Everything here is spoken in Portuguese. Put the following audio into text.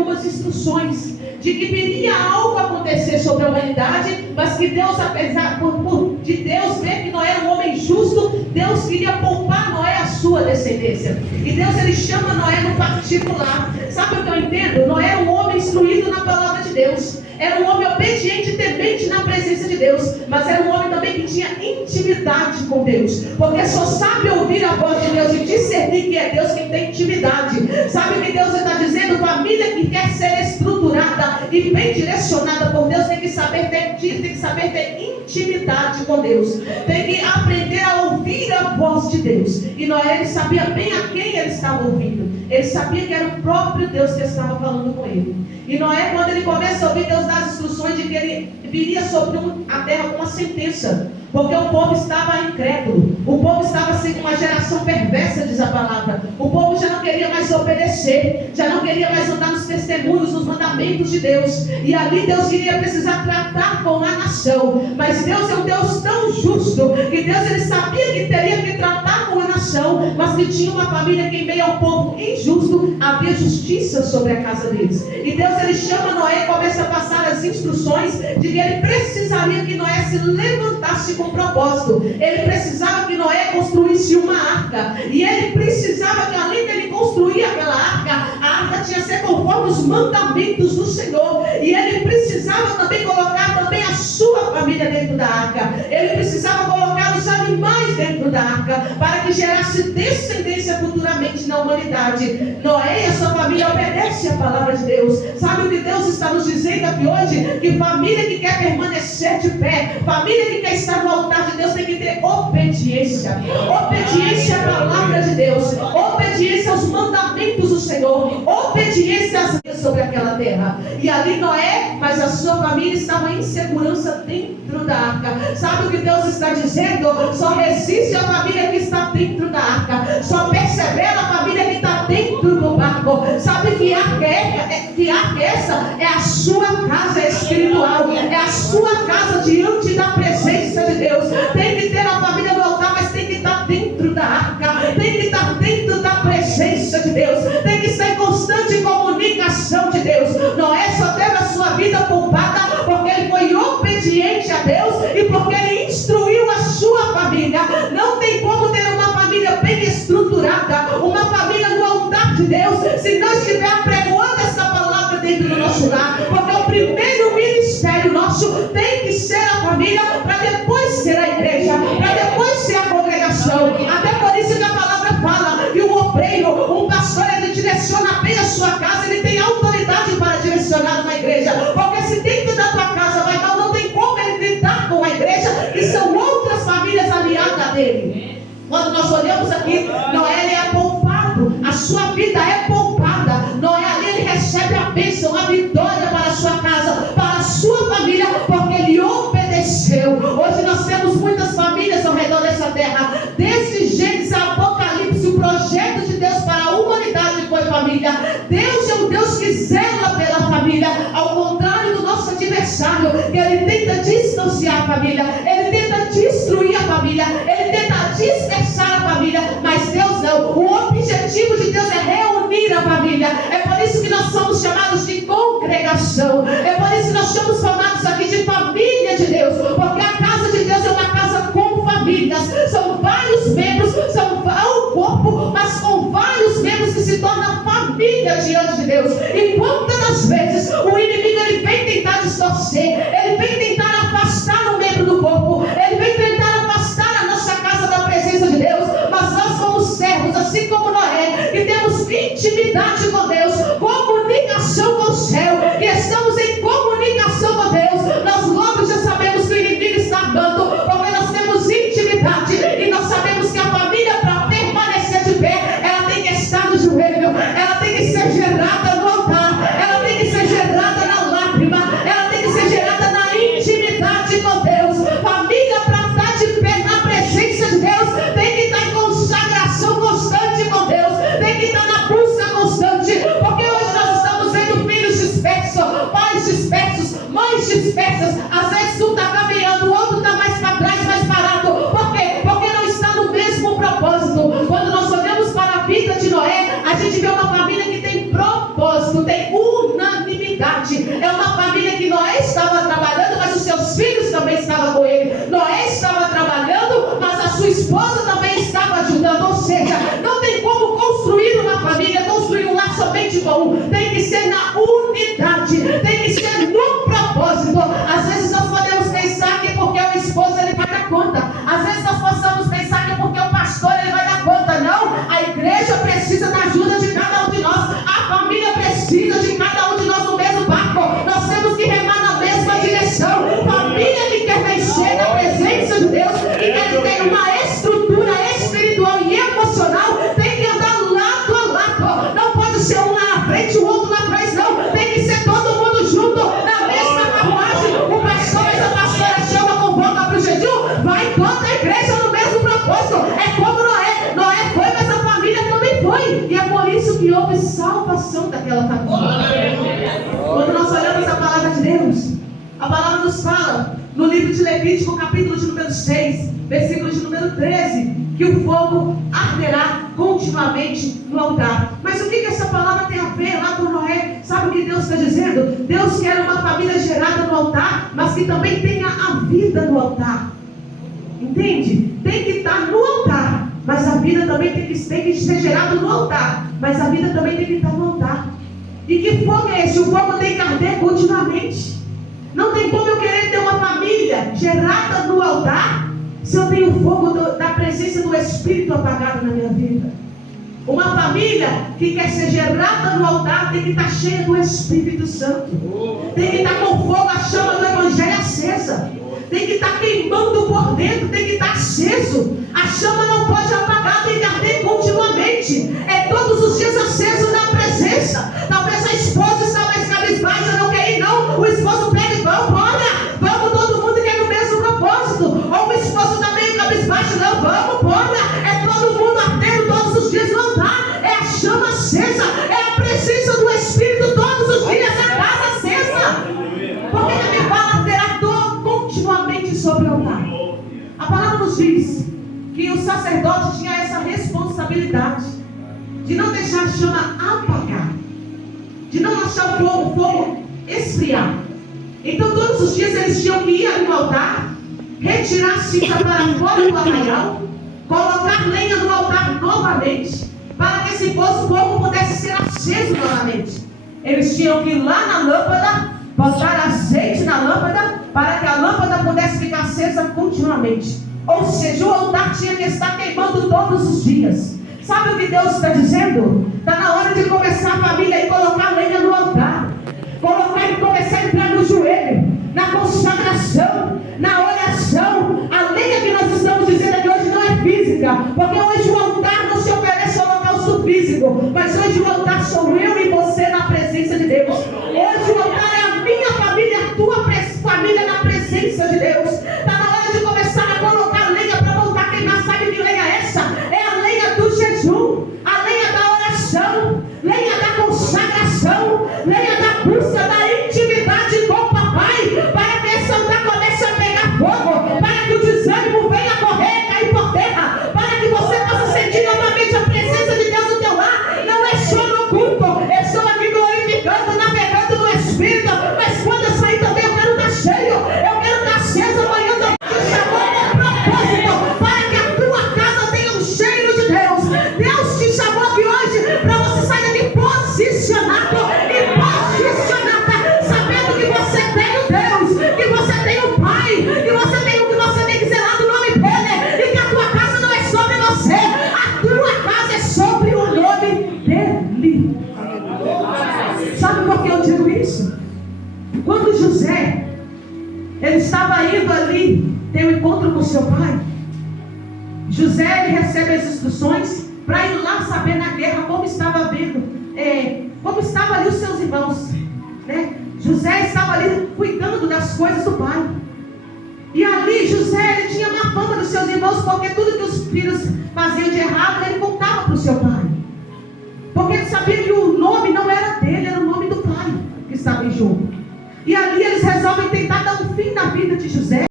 algumas instruções de que viria algo acontecer sobre a humanidade, mas que Deus, apesar de Deus ver que Noé era um homem justo, Deus queria poupar Noé a sua descendência. E Deus, ele chama Noé no particular. Sabe o que eu entendo? Noé era um homem instruído na palavra de Deus, era um homem obediente e temente na presença de Deus, mas era um homem também que tinha intimidade com Deus, porque só sabe ouvir a voz de Deus e discernir que é Deus quem tem intimidade. Sabe o que Deus está dizendo? Família que quer ser estruturada e bem direcionada por Deus tem que saber ter intimidade com Deus, tem que aprender a ouvir a voz de Deus. E Noé, ele sabia bem a quem ele estava ouvindo, ele sabia que era o próprio Deus que estava falando com ele. E Noé, quando ele começa a ouvir Deus dar as instruções de que ele viria sobre a terra com uma sentença, porque o povo estava incrédulo, o povo estava assim com uma geração perversa, diz a palavra. O povo já não queria mais obedecer, já não queria mais andar nos testemunhos, nos mandamentos de Deus, e ali Deus iria precisar tratar com a nação. Mas Deus é um Deus tão justo, que Deus, ele sabia que teria que tratar com a nação, mas que tinha uma família que em meio ao povo injusto havia justiça sobre a casa deles. E Deus, ele chama Noé e começa a passar as instruções de que ele precisaria que Noé se levantasse com propósito. Ele precisava que Noé construísse uma arca, e ele precisava que, além dele construir aquela arca, a arca tinha que ser conforme os mandamentos do Senhor, e ele precisava também colocar também a sua família dentro da arca. Ele precisava colocar os animais dentro da arca, para que gerasse descendência futuramente na humanidade. Noé e a sua família obedecem a palavra de Deus. Sabe o que Deus está nos dizendo aqui hoje? Que família que quer permanecer de pé, família que quer estar no altar de Deus, tem que ter obediência. Obediência à palavra de Deus, obediência aos mandamentos do Senhor, obediência às leis sobre aquela terra. E ali Noé, mas a sua família estava em segurança dentro da arca. Sabe o que Deus está dizendo? Só resiste a família que está dentro da arca, só persevera a família que está dentro do barco. Sabe que arca é essa? É a sua casa espiritual, é a sua casa diante da presença de Deus. Tem que ter a família no altar, mas tem que estar dentro da arca, tem que estar dentro da presença de Deus, tem que estar em constante comunicação de Deus. Noé só teve a sua vida poupada porque ele foi obediente a Deus e porque ele instruiu a sua família. Não tem como ter uma família bem estruturada, uma família no altar de Deus, se não estiver apregoando essa palavra dentro do nosso lar. Porque o primeiro ministério nosso tem que ser a família, para depois ser a igreja, para depois ser a congregação. Até por isso que a palavra fala que um obreiro, um pastor, ele direciona bem a sua casa, ele tem autoridade para direcionar uma igreja. Porque se dentro da tua casa vai mal, não tem como ele lidar com a igreja, que são outras famílias aliadas dele. Quando nós olhamos aqui, Noé, ele é poupado, a sua vida é poupada. Noé ali, ele recebe a bênção, a vitória para a sua casa, para a sua família, porque ele obedeceu. Hoje nós temos muitas famílias ao redor dessa terra, desde Gênesis a Apocalipse. O projeto de Deus para a humanidade foi família. Deus é um Deus que zela pela família, ao contrário do nosso adversário, que ele tenta distanciar a família, ele tenta destruir a família, ele tenta dispersar a família. Mas Deus não. O objetivo de Deus é reunir a família. É por isso que nós somos chamados de congregação, é por isso que nós somos chamados aqui de família de Deus, porque a casa de Deus é uma casa com famílias. São vários membros, são um corpo, mas com vários membros que se tornam família diante de Deus. E quantas das vezes o inimigo, ele vem tentar distorcer, ele vem tentar afastar o membro do corpo, ele vem tentar afastar a nossa casa da presença de Deus. Mas nós somos servos, assim como Noé, que temos intimidade com Deus, comunicação com o céu, que estamos em comunicação com Deus. Nós logo já sabemos que o inimigo está armando, porque nós temos intimidade e nós sabemos que a família, para permanecer de pé, ela tem que estar no joelho, ela tem que ser gerada no altar, ela tem que ser gerada na lágrima, ela tem que ser gerada na intimidade com Deus. Família, para estar de pé na presença de Deus, tem que estar em consagração constante com Deus, tem que estar na busca constante, porque hoje nós unidade. É uma família que Noé estava trabalhando, mas os seus filhos também estavam com ele. Noé estava trabalhando, mas a sua esposa também estava ajudando. Ou seja, não tem como construir uma família, construir um lar somente com um. Tem que ser na unidade, tem que ser no propósito. Às vezes nós podemos pensar que é porque o esposo ele vai dar conta. Às vezes nós possamos pensar que é porque o pastor ele vai dar conta. Não, a igreja precisa da ajuda de cada um de nós. A família precisa de cada um de nós no mesmo barco. Nós temos que remar na mesma direção. Família que quer vencer na presença de Deus, que quer ter uma estrutura espiritual e emocional, tem que andar lado a lado. Não pode ser um lá na frente, o outro lá atrás, não. Tem que ser todo mundo junto, na mesma carruagem. O pastor e a pastora chama, convoca para o jejum, vai toda a igreja no mesmo propósito. É como Noé. Noé foi, mas a família também foi. E é por isso que houve salvação daquela família. Quando nós olhamos a palavra de Deus, a palavra nos fala, no livro de Levítico, capítulo de número 6, versículo de número 13, que o fogo arderá continuamente no altar. Mas o que essa palavra tem a ver lá com Noé? Sabe o que Deus está dizendo? Deus quer uma família gerada no altar, mas que também tenha a vida no altar. Entende? Tem que estar no altar, mas a vida também tem que ser gerada no altar, mas a vida também tem que estar no altar. E que fogo é esse? O fogo tem que arder continuamente. Não tem como eu querer ter uma família gerada no altar se eu tenho o fogo da presença do Espírito apagado na minha vida. Uma família que quer ser gerada no altar tem que estar cheia do Espírito Santo. Tem que estar com fogo, a chama do Evangelho acesa. Tem que estar queimando por dentro, tem que estar aceso. A chama não pode apagar, tem que arder continuamente. É todos os dias aceso na presença. Talvez a esposa está mais cabisbaixa, não quer ir não. O esposo pega e vamos todo mundo que é no mesmo propósito. Ou o esposo está meio cabisbaixo, não, vamos, é todo mundo ardendo todos os dias no altar. É a chama acesa, é a presença do Espírito todos os dias, a casa acesa. Porque a minha palavra terá continuamente sobre o altar. A palavra nos diz que o sacerdote tinha essa responsabilidade de não deixar a chama apagar, de não deixar o fogo esfriar. Então todos os dias eles tinham que ir ali no altar, retirar a cinza para fora do arraial, colocar lenha no altar novamente, para que esse fogo pudesse ser aceso novamente. Eles tinham que ir lá na lâmpada, botar azeite na lâmpada, para que a lâmpada pudesse ficar acesa continuamente. Ou seja, o altar tinha que estar queimando todos os dias. Sabe o que Deus está dizendo? Está na hora de começar a família e colocar lenha no altar. Colocar e começar a entrar no joelho, na consagração, na oração. A lenha que nós estamos dizendo aqui hoje não é física, porque hoje o altar não se oferece ao holocausto físico, mas hoje o altar sou eu e você na presença de Deus. Hoje o altar é a minha família, a tua família na presença de Deus. Está na hora de começar a colocar lenha para voltar a queimar. Sabe que lenha é essa? É a lenha do jejum, a lenha da oração, lenha da consagração, lenha da busca da intimidade com o papai, para que esse altar comece a pegar fogo, para que o desânimo venha correr, cair por terra, para que você possa sentir novamente a presença de Deus no teu lar. Não é só no culto, eu estou aqui glorificando, navegando no Espírito, mas quando eu sair também eu quero estar cheio, eu quero estar aceso amanhã da propósito, para que a tua casa tenha um cheiro de Deus. Deus te chamou aqui hoje para você sair daqui posicionado e posicionada, sabendo que você tem o Deus, que você tem o Pai, que você tem o que você tem que zelar do nome dele, e que a tua casa não é sobre você, a tua casa é sobre o nome dele. Sabe por que eu digo isso? Quando José ele estava indo ali ter um encontro com seu pai, José ele recebe as instruções para ir lá saber na guerra como estava vendo, como estavam ali os seus irmãos, né? José estava ali cuidando das coisas do pai. E ali José ele tinha uma fama dos seus irmãos, porque tudo que os filhos faziam de errado